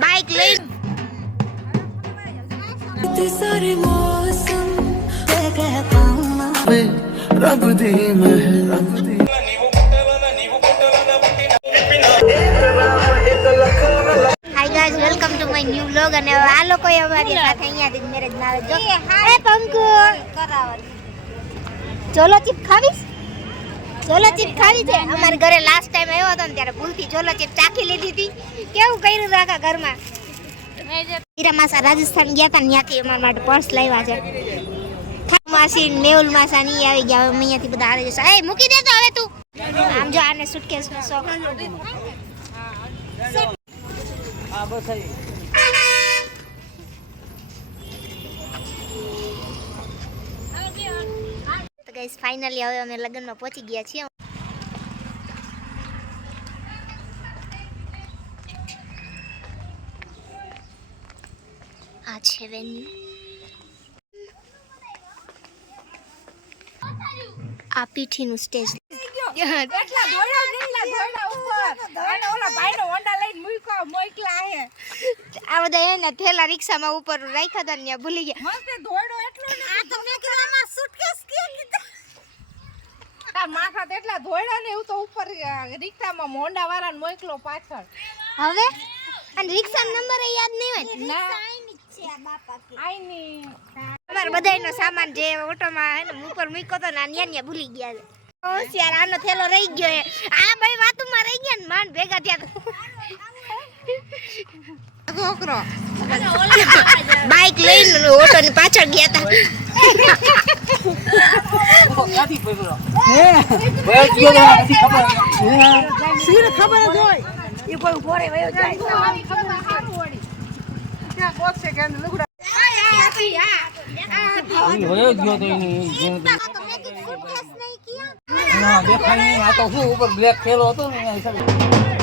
Bike લઈ welcome to my new vlog અને આ લોકો અમારી સાથે અહીંયાથી મેરેજ ના આવે જો એ પંકુ! કરાવર. ચોલો ચિપ ખાવીશ? ચોલો ચીપ ખાવી છે? અમારે ઘરે લાસ્ટ ટાઈમ આવ્યો હતો ને ત્યારે ભૂલથી ચોલો ચીપ ચાખી લીધી હતી. કેવું કર્યું રાખા ઘરમાં? હીરા માસા રાજસ્થાન ગયા હતા ત્યાંથી અમારા માટે પર્સ લાવ્યા છે. માસી મેહુલ માસા ની આવી ગયા. હવે અહીંયાથી બધા આવે જશે એ, મૂકી દે તો હવે તું. આમ જો આને સુટકેસ નો શોખ. તો ગાઈસ ફાઇનલી હવે અમે લગ્નમાં પહોંચી ગયા છીએ. આ છે વેન્યુ આ પીઠીનું સ્ટેજ આ બધા એના થેલા રિક્ષામાં ઉપર રાખ્યા હતા ને ભૂલી ગયા. મસ્ત એટલો આ તો મેં સુટકેસ કે કીધું માથા એટલા ધોળા ને એવું તો ઉપર રિક્ષામાં મોંડા વાળા ને મોકલો પાછળ. હવે? અને રિક્ષા નંબર યાદ નહીં હોય? ના. આઈની બધાયનો સામાન જે ઓટોમાં હે ઉપર મૂક્યો તો ના ન્યા ન્યા ભૂલી ગયા છે. હોશિયાર આનો થેલો રહી ગયો હે. આ ભાઈ વાતુમાં રહી ગયા ને માંડ ભેગા થયા છોકરો બાઈક લઈને ઓટો ની પાછળ ગયા હતા. ના દેખાય નહીં. આ તો શું ઉપર બ્લેક થયેલો હતો ને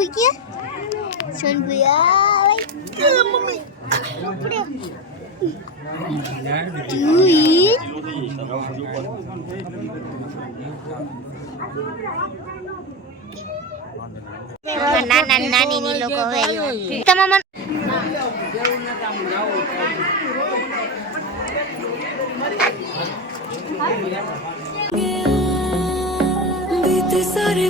જોઈ સોનપુઈ ક્યાં સોનપુઈ આ મમ્મી જોઈ નાના નાની ની લોકો હવે તમામ बीते सारे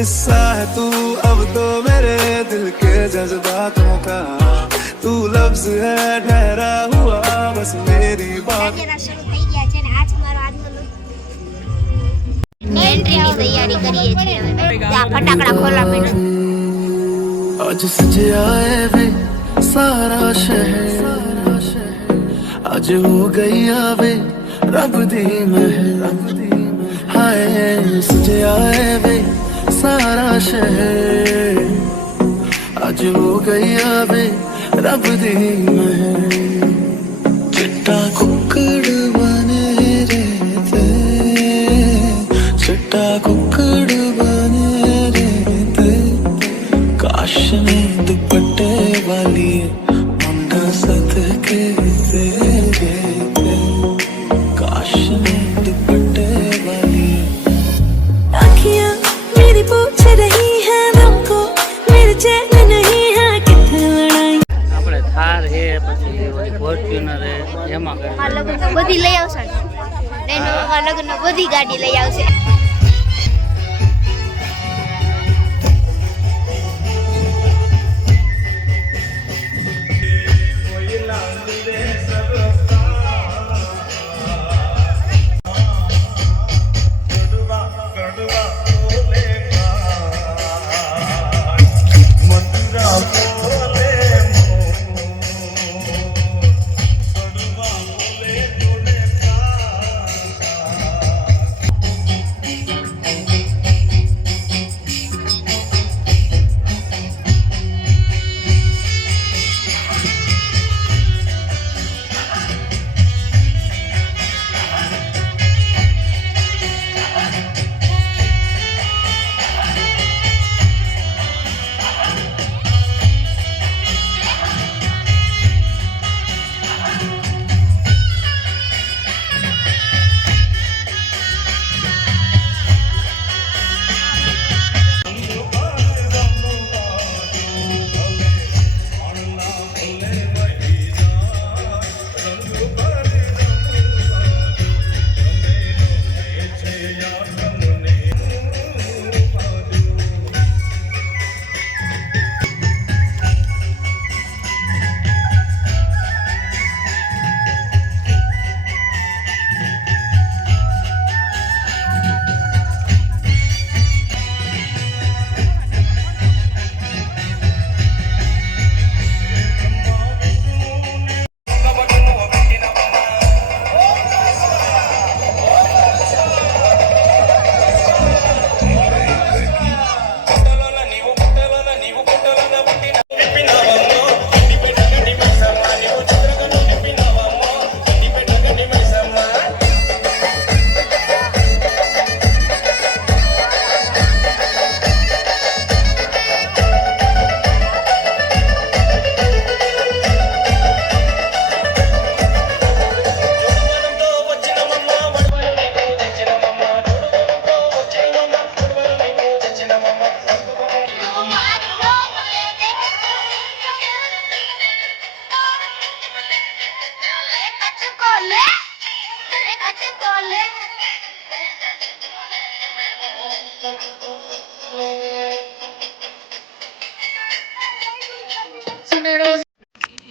हिस्सा है तू अब तो मेरे दिल के जज्बातों का। तू लफ्ज है ठहरा हुआ बस मेरी बात। आज सज आए वे सारा शहर। शहर आज हो गई आवे रब दी मह रब हाय सज आए वे ਸਾਰਾ ਸ਼ਹਿਰ ਅੱਜ ਹੋ ਗਈ ਆਵੇ ਰੱਬ ਦੀ ਮਹਿਰ ਚਿੱਟਾ ਕੁੱਕੜ ફોર્ચ્યુનર એમાં બધી લઈ આવશે. લગ્ન બધી ગાડી લઈ આવશે.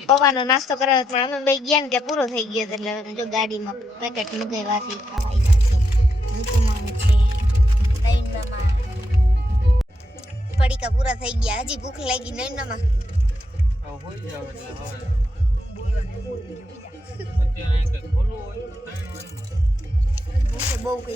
પપ્પાનો નાસ્તો કરાવ્યો પણ અમે ભાઈ ગયા ને ત્યાં પૂરો થઈ ગયો એટલે જો ગાડીમાં પેકેટ છે નૈનમાં પડીકા પૂરા થઈ ગયા, હજી ભૂખ લાગી નહીં. ભૂખ બહુ કઈ